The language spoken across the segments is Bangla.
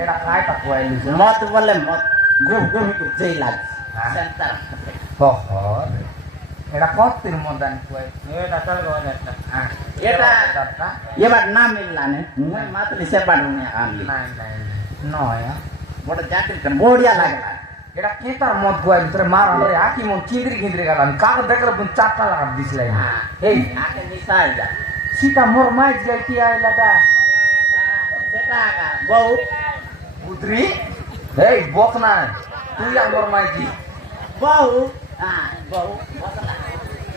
এটা काय टाकवायली मत बोले मत गुह गुह जेई लाग सेंटर এটা কত মদান কয় এটা চল গো এটা ये बात ना मिलला ने मुई मातली से बाडने आनली নাই নাই নয় বড় জাতির কন বড়িয়া লাগলা এটা কেতার মদ গোয়া ভিতরে মার আরে আকি মন কিন্দ্রি কিন্দ্রি গেলাম কাক দেখলে বুন চারটা লাগা দিছলাই এই আকে নিসাই যা সীতা মোর মাই যাই কি আইলা দা সেটা কা বউ পুত্রী এই বক না তুই মোর মাই কি বউ হ্যাঁ বউ বসলা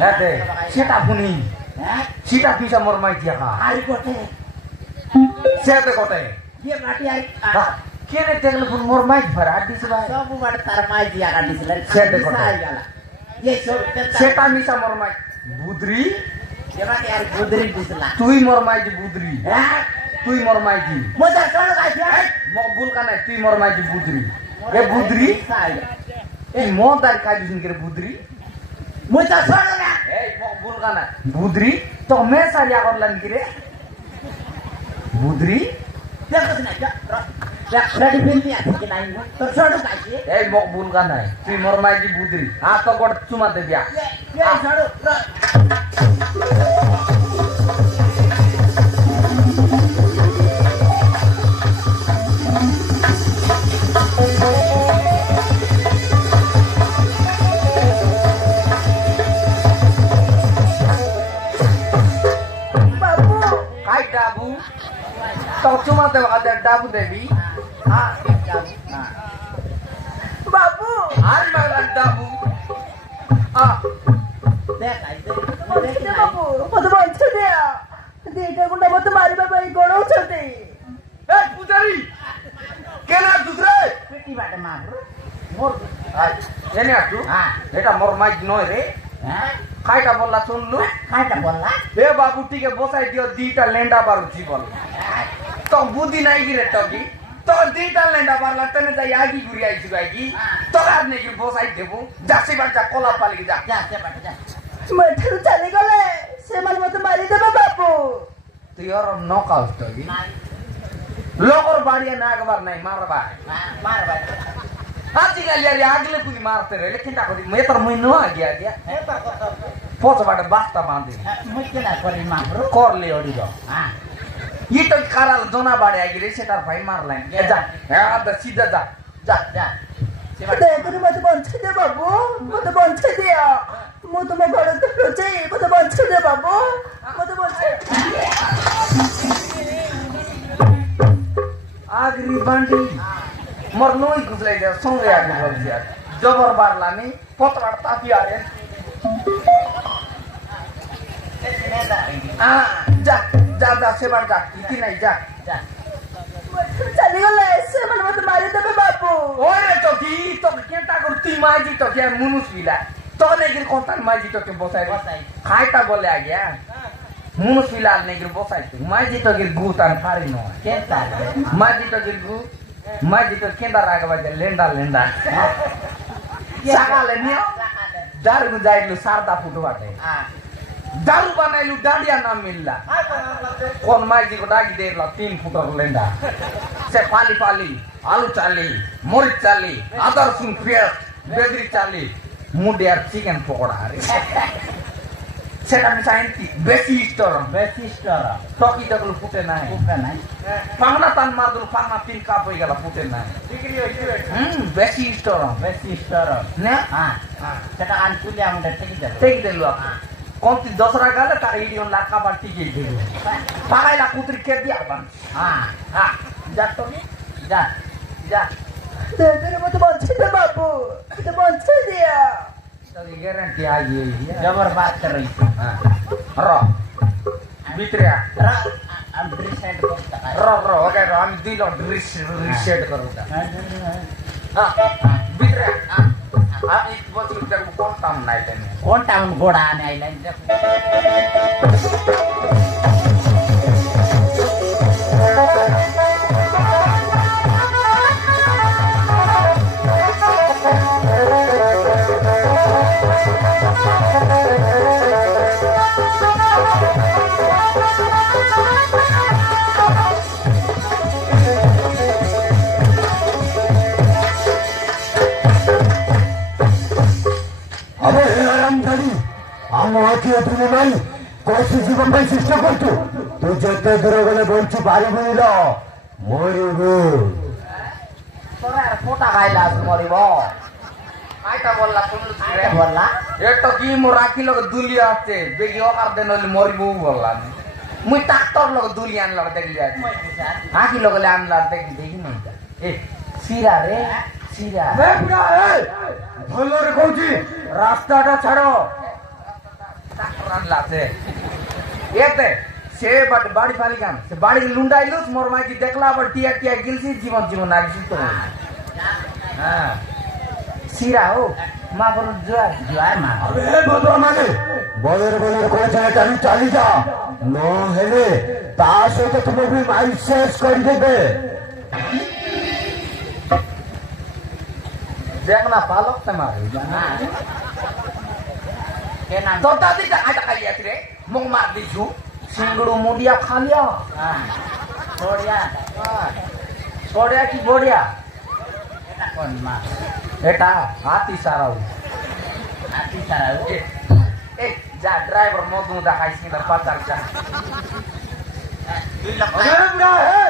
হ্যাঁ দে সেটা শুনি হ্যাঁ সেটা পিছা মোর মাই দিয়া খা আই কোটে সেতে কোটে ये बाटी आई কেনে দেখলে বুন মোর মাই ভরা দিছ ভাই सब बार तार माई दिया का दिसले सेटे कोटे आई गला ये सब সেটা মিছা মোর মাই বুদ্রি ये बाटी यार गुदरी दिसला তুই মোর মাই দি বুদ্রি হ্যাঁ তুই মোর মাই দি मजा चल गाय মকবুল কানে তুই মোর মাই দি বুদ্রি এ বুদ্রি এই মদার কাজ দিন করে বুদ্রি मजा चल ना এই মকবুল কানে বুদ্রি তো মে সারিয়া করলাম কি রে বুদ্রি देखो ना जा रेडी बिंदी आती कि नहीं तो छोड़ो गाय এই মকবুল কানে তুই মোর মাই দি বুদ্রি আ তো গড চুমা দে দিয়া ये छोड़ो काय ডাবু তো চুমা দে আদে ডাবু দেবি হ্যাঁ बाबू আর মাগলা ডাবু আ देख आई दे बाबू मत बंद दे देटा गुंडा मत मारी बाबा ई गड़ो छते এই পূজারি কেনা দুসরে पेटी बाटे मार मोर আই এনে আটু হ্যাঁ এটা মোর মাই নয় রে हैं কাইটা বললা শুনলু खाटा बोलला এ বাবু টিকে বসাই দিও দিটা লেন্ডা বারুছি বল তো বুদ্ধি নাই কি রে টকি তো দিটা লেন্ডা বারলা তেনে যাই আগি ঘুরি আইছি আগি তো আর নেই বসাই দেবো যাসি বাচ্চা কলা পালি যা जा से बाटे जा मठरू चले गले से मन मत मारी दे बाबू তুই আর নকাউস টকি লোকর বাড়িয়ে না একবার নাই মারবা मार बाटे আজকাল यार আগলে কুই মারতে রে লেকিন তা করি মে তোর মই নো আগিয়া গিয়া পোচ বাটে বাস্তা বাঁধি मुझके ना करी मार করলে ওড়ি যাও हां ये तो काराल दोना बाड़े आगे रे सेटार भाई मार लाइन जा हां द सीधा जा जा जा दे गुरु मत बंद दे बाबू मत बंद दे मो तुम गड़ो तो रोचे मत बंद दे बाबू मत बंद आगरी बांडी मोर नोई गुजलाई दे संगे आगे बोल दिया जबर बार लानी पतवाड़ तापी आ रे हां जा जा जा से बार जा इतनी नहीं जा जा चले गले से मन मत मारी दे बाबू ओरे तो केटा कर ती माजी तो क्या मुनुस विला तो नेगिर कोंतान माजी तो के बसाई खाइता बोले आ गया मुनुस विला नेगिर बसाई तो माजी तो गिर गुतान फारी नो केता माजी तो गिर गु माजी तो केंदा रागवा दे लेंडा लेंडा सागाले नियो दारू गु जाइलु सारदा फुटो बाटे हां दारू बनाइलु डांडिया ना मिलला कोन माजी को डागी दे ला 3 फुट लेंडा से पाली पाली आलू चाली मरीच चाली आदर सुन पेस्ट बेदरी चाली मुंडे আর চিকেন পকোড়া আরে সেটা আমি চাইছি বেশি স্টোর টকি তকল ফুটে নাই कुका नहीं পাংনা তান মাদুল পাংনা 3 কাপ হই গেল ফুটে নাই बिक्री होई বেশি স্টোর बेसी स्टोर না हां সেটা আনকুলি আমাদের থেকে যাবে ঠিক দিলু কোনটি দসরা গালে তার ইডিয়ন লাকা বাটি গই দিলু পাগাইলা কুতরি কে দিয়া বান हां হ্যাঁ যা তো जा যা दे गुरु मत बंद दे बाबू मत बंद दे তো গ্যারান্টি আই গই जबर बात कर रही थी হ্যাঁ র ভিতরিয়া हम ड्रिसेंट करता है র ওকে আমি দিল রিসেট করব হ্যাঁ ভিতরিয়া আমি বলছি দেখো কোনটাম নাই তেনে कौन टाउन घोड़ा आने आई लाइन ଆମ ଆଖି ଅଧୁନି ନାଇଁ କୌଣସି ଜୀବ ପାଇଁ ଚେଷ୍ଟା କରୁଛୁ ତୁ ଯେତେ ଦୂର ଗଲେ ବଞ୍ଚି ପାରିବୁନି ର ମରିବୁ তোরা আর কোটা খাইলা মরিব আইটা বললা শুনলু রে বললা এটো কি মো রাখিল দুলি আছে বেগি অকার দেন হলি মরিব বললা মুই ট্রাক্টর লগ দুলি আনলা দেখলি যাই আকি লগলে আনলা দেখি দেখি না এ সিরা রে সিরা ଭଲରେ କହୁଛି রাস্তাটা ছাড়ো ট্রাক্টর আনলা আছে এতে সে বাড়ি ফালি কাম সে বাড়ি লুন্ডাইলুস মোর মাইকি দেখলা আবার টিয়া টিয়া গিলছি জীবন জীবন আগি তো হ্যাঁ সিরা ও মা বল জোয়ার জোয়ার মা আরে বদরা মানে বলের কହୁଛ টানি চালি যা নহেলে তা সହିତ তুমি ବି ମାଇ শেষ କରିଦେବେ দেখ না পালক তে মারে কেনা তো দাদি টা আটা খাইয়া রে মুখ মার দিছু সিংড়ু মুডিয়া খালিয়া ছড়িয়া ছড়িয়া কি বড়িয়া এটা কোন মা এটা হাতি সারাও হাতি সারাও এই যা ড্রাইভার মধু দেখাইছি না পাচার যা দুই লক্ষ আরে বুড়া হে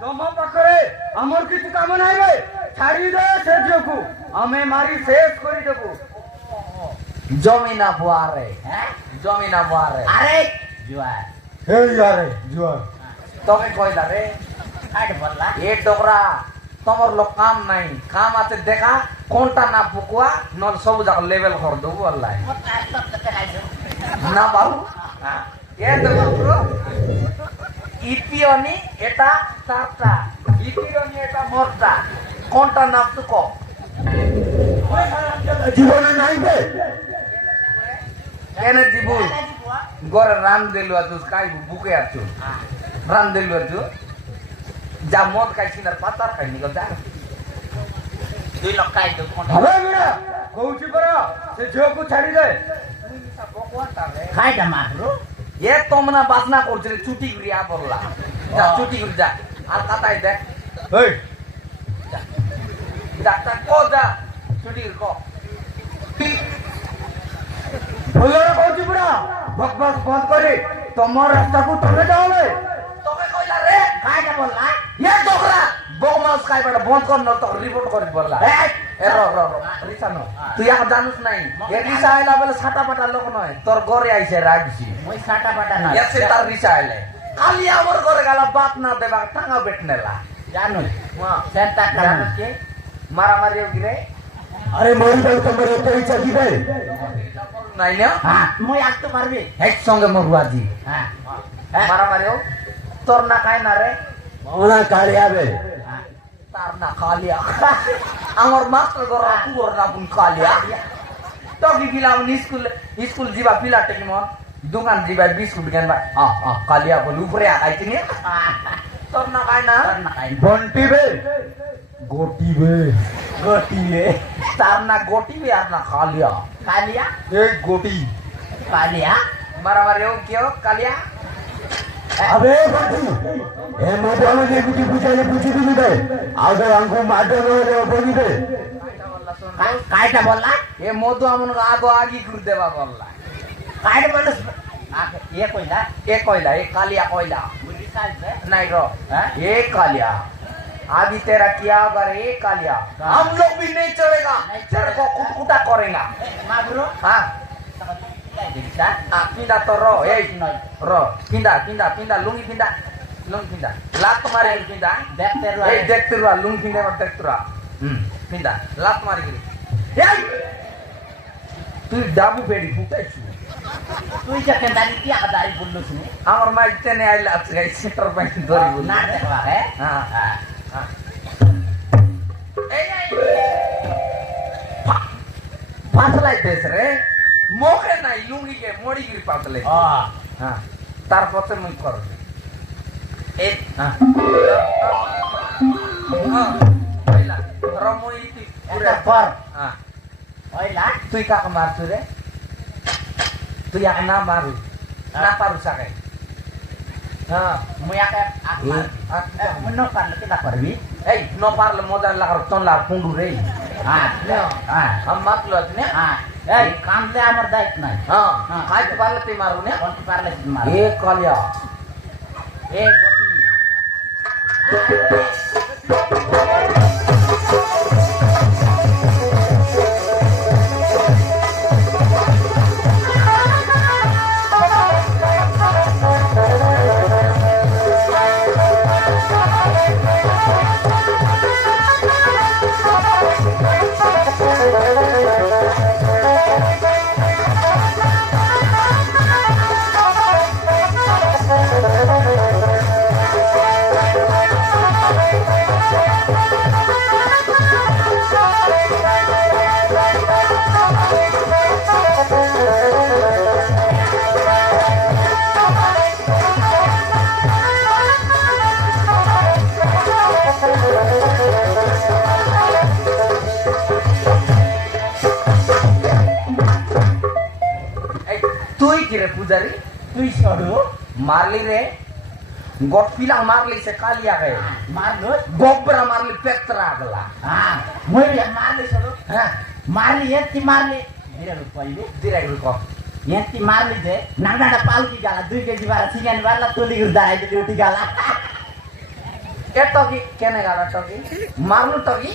তোমা পাখরে আমার কিছু কাম নাই রে ছাড়ি দে সে ঝিওকু আমি মারি শেষ করে দেব জমি না বুয়ারে হ্যাঁ জমি না বুয়ারে আরে জোয়ার হে ইয়ারে জুয়ার তবে কইলা রে কাট বললা এ ডোকরা তোমার লোক কাম নাই কাম আছে দেখা কোনটা না পুকুয়া নল সবু যাক লেভেল কর দেবো আল্লাহ কত আস্তে দেখাইছো না বাবু এ দেবো ব্রো ইপিওনি এটা তারটা ইপিওনি এটা মোরটা কোনটা নাম তো কো জীবনে নাই বে এনে দিব গরে রান দিলু আছু কাই বুকে আছু রান দিলু আছু যা মদ খাইছি না পাতার খাইনি গো যা দুই লক্ষ আইতো কোন আরে বুড়া কହୁছি পরা সে ঝিওকু ছাড়ি দে খাইটা মারো এ তোমরা বাসনা করছে ছুটি করিয়া বললা যা ছুটি করি যা আর কাটাই দেখ এই ডাক্তার কো যা ছুটি কো ভলরে কହୁছি পুরা বকবাস বন্ধ করে তোমার রাস্তাকু তুমি যাওলে তোকে কইলা রে খাইটা বললা এ ডোকরা বকমাস খাই বেটা বন্ধ কর না তো রিপোর্ট করি বললা এ র র র রিসানো তুই আর জানিস নাই এ রিসা আইলা বলে ছাটা পাটা লোক নয় তোর ঘরে আইছে রাখছি মই সাটা পাটা না এসে তার রিসা আইলে খালি আমার ঘরে গেল বাপ না দেবা টাঙ্গা বেটনেলা জানো হ্যাঁ সেন্টা জানিস কি মারামারি গিরে আরে মরি যাও তোমার এত ইচ্ছা দিবে নাই না হ্যাঁ মই আসতে পারবি একসঙ্গে মরুয়াজি হ্যাঁ মারামারিও তোর না খায় না রে ওনা কালি আবে তার না খালিয়া আমার মাস্টার ঘর পুরো না বুন খালিয়া তো কি গিলাম স্কুল স্কুল যাবা পিলাটে কেমন দোকান যাবা বিস্কুট কেন ভাই খালিয়া বল উপরে আইতে নি তোর না খায় না বন্টি বে গোটি বে গোটিয়ে তার না গটিবে আর না খালিয়া কালিয়া এই গোটি কালিয়া মারামারিও কেউ কালিয়া আবে বন্টি এ মধ্যে আমাকে কিছু বুঝাইলে বুঝি দিবি বে আগে আঙ্কু মারতে হলে বলিবে কাইটা বললা এ মধু আমন আগো আগি করে দেবা বললা কাইটা বললা ये कोइला এ কইলা এ কালিয়া কইলা बुद्धि साल से नहीं रो ये कालिया अभी तेरा क्या अगर ये कालिया हम लोग भी नहीं चलेगा तेरे को कुटकुटा करेगा मागरो हाँ देखता pinda to ro ro pinda lungi pinda lat mari pinda देखते रहो dekte ro lungi pinda or dekte ro pinda lat mari giri hey tu dabu bedi futechu तू क्या केंदारी क्या कदारी बुल्लू सुने আমার মাইক টেনে আইলা আছে সেটার বাইক ধরি বল ना देखवा है হ্যাঁ हां এই পাতলাই দেশ রে মুখে নাই লুঙ্গি কে মরি গিরি পাতলাই ओ হ্যাঁ তারপর তো মুখ কর এই হ্যাঁ হ্যাঁ কইলা রমই তুই ऐसा पर হ্যাঁ ओइला তুই কাকে মারছু রে তুই এক না মারু না পারু সাকাই হ্যাঁ मुया के मनो कर के ना करबी এই ন পারলে মজা লাগার তোন লাগ পুন্ডু রে हां हां हम मातलो ने हां এই কামলে আমার দায়িত্ব নাই হ্যাঁ হ্যাঁ। খাইতে পারলে তুই মারু না কোনটি পারলে মার এ কালিয়া এ গতি এই তুই কি রে পূজারি তুই সরু মারলি রে গট পিলা মারলি সে কালিয়া গে মারলো গোবরা মারলি পেত্রা গলা হ্যাঁ মই মারলি সরু হ্যাঁ মারলি এতি মারলি বিরাট কইবে দিরাই কো এতি মারলি যে নাডাটা পালকি গালা 2 কেজি বারা চিকেন বালা তুলি গুর দাঁড়াই দিলি উঠি গালা এ টকি কেনে গালা টকি মারলু টকি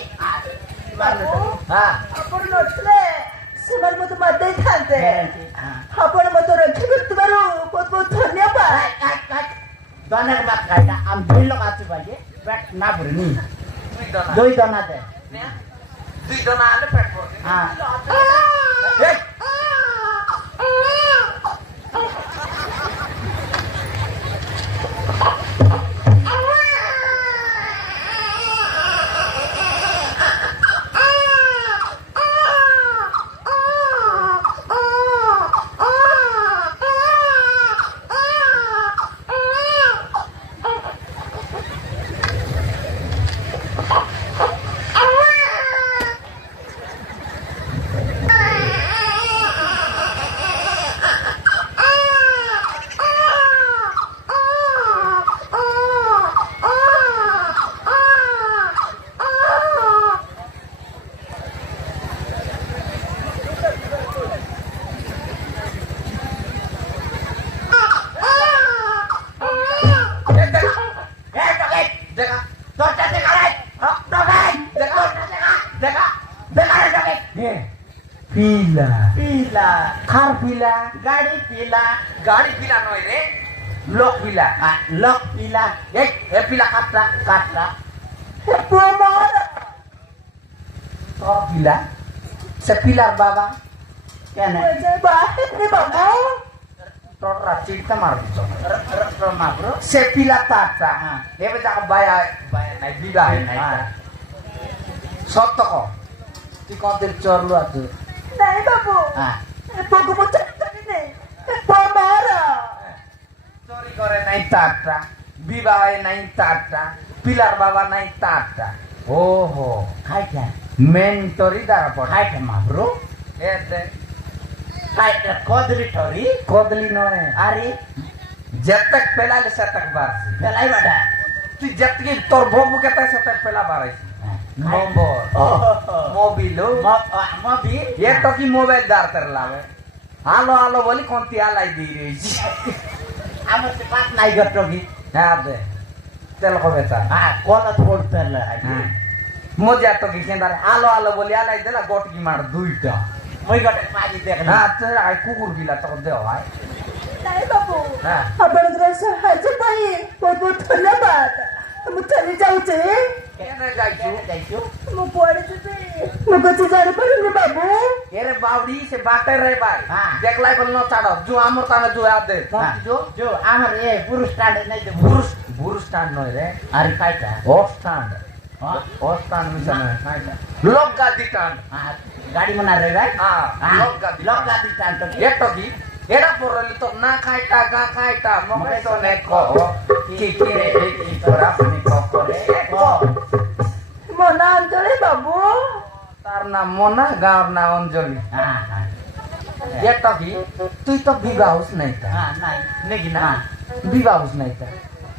মারলু টকি হ্যাঁ ଆପଣ ନଥିଲେ ସେମାନେ ମତେ ମାରିଦେଇଥାନ୍ତେ হ্যাঁ ଆପଣ ମତେ ରକ୍ଷା କରିଥିବାରୁ ବହୁତ ବହୁତ ଧନ୍ୟବାଦ দনের বাদ কাইটা আম 2 লোক আছে ভাইয়ে পেট না ভরে নি তুই দনা 2 দনা দে তুই দনা আলে পেট পড়ে হ্যাঁ এই দেখা তোরটা দেখা রে দেখা দেখা দেখা দেখা দেখা পিলা পিলা খার পিলা গাড়ি পিলা গাড়ি পিলা নয় রে লোক পিলা লক পিলা এই এ পিলা কাটরা কাটরা ପୁଅ ମୋର তোর পিলা সে পিলার বাবা কেন ବାହା ହେବି ବାବୁ তোর চিন্তা মারবি মাগরো সে পিলা তারটা হ্যাঁ। এবার যা বায়া বায়া নাই বিদা নাই সত্য ক তুই কত চরলু আছে ନାଇଁ ବାବୁ হ্যাঁ ଏ ପୁଅକୁ ମୁଁ ଚାହିଁନି ପୁଅ ମୋର চুরি করে নাই তারটা বিবাহে নাই তারটা পিলার বাবা নাই তারটা ওহো খাইটা মেন্টরি দ্বারা পড়া খাইটা মাগরো এ দেখ খাইটা কদলি ঠরি কদলি নয় আরে যেতক পেলালে সেতক বাড়ছি পেলাই বাটা তুই যেতকি তোর ভোগ কেতা সেতক পেলা বাড়াইছি নম্বর মোবিল মবি এ তো কি মোবাইল দাঁড় লাভে আলো আলো বলি কোনটি আলাই দিয়ে রয়েছি আমার তো পাত নাই গট্টগি হ্যাঁ দে তেল কবে তা হ্যাঁ কলা পড়তে লাগে মজা তো কি কেন্দার আলো আলো বলি আলাই দিলা গটকি মার দুইটা ওই গটে পাজি দেখ না হ্যাঁ তো আই কুকুর গিলা তো দেও হয় ନାଇଁ ବାବୁ হ্যাঁ ଆପଣଙ୍କର ସାହାଯ୍ୟ ପାଇଁ ବହୁତ ବହୁତ ଧନ୍ୟବାଦ ମୁଁ ଚାଲି ଯାଉଛି কেনে যাইছু যাইছো ମୁଁ କୁଆଡେ ଯିବି ମୁଁ କିଛି ଜାଣିପାରୁନି ବାବୁ এরে বাউডি সে বাটে রে ভাই হ্যাঁ। দেখলাই বল ন ছাড়ো জু আমর তানে জু আ দে কোন জু जो আমার এ পুরুষ স্টান্ড নাই তো বুরুস বুরুস স্ট্যান্ড নয় রে আরে কাইটা অফ স্ট্যান্ড হ্যাঁ অফ স্ট্যান্ড মিশন নাইটা লোক গাদি স্ট্যান্ড গাড়ি মনা রে ভাই হ্যাঁ লোক গাদি লক গাদি স্টান্ড তো এটো কি এরা পড়লি তো না খাইটা গা খাইটা মগে তো নে কহ কি কি রে কি তোরা আপনি কহ করে ମୋ ନାଁ ଅଞ୍ଜଳି ବାବୁ তার নাম মোনা গাঁর নাম অঞ্জলি হ্যাঁ হ্যাঁ এটা কি তুই তো বিবাহস নাই তা হ্যাঁ নাই নাকি না বিবাহস নাই তা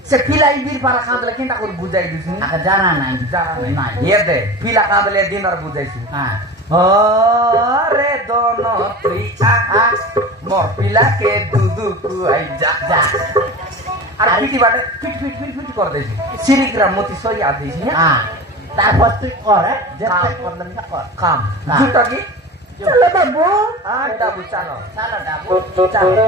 সে পিলাই বীর পারা কাঁদলে কেনটা করে বুঝাই দিস আকা জানা নাই জানা নাই নাই এ দে পিলা কাঁদলে দিন আর বুঝাইছি হ্যাঁ রে দোনো তুই মোর পিলাকে দুদুকু আই যা যা আর পিটি বাটে পিট পিট পিট পিট করে দিয়েছি সিরিগ্রাম মতি সই আ দিয়েছি হ্যাঁ তারপর তুই কর যেটা করলাম না কর কাম জুটা কি চলো বাবু আর ডাবু চালো চলো ডাবু চলো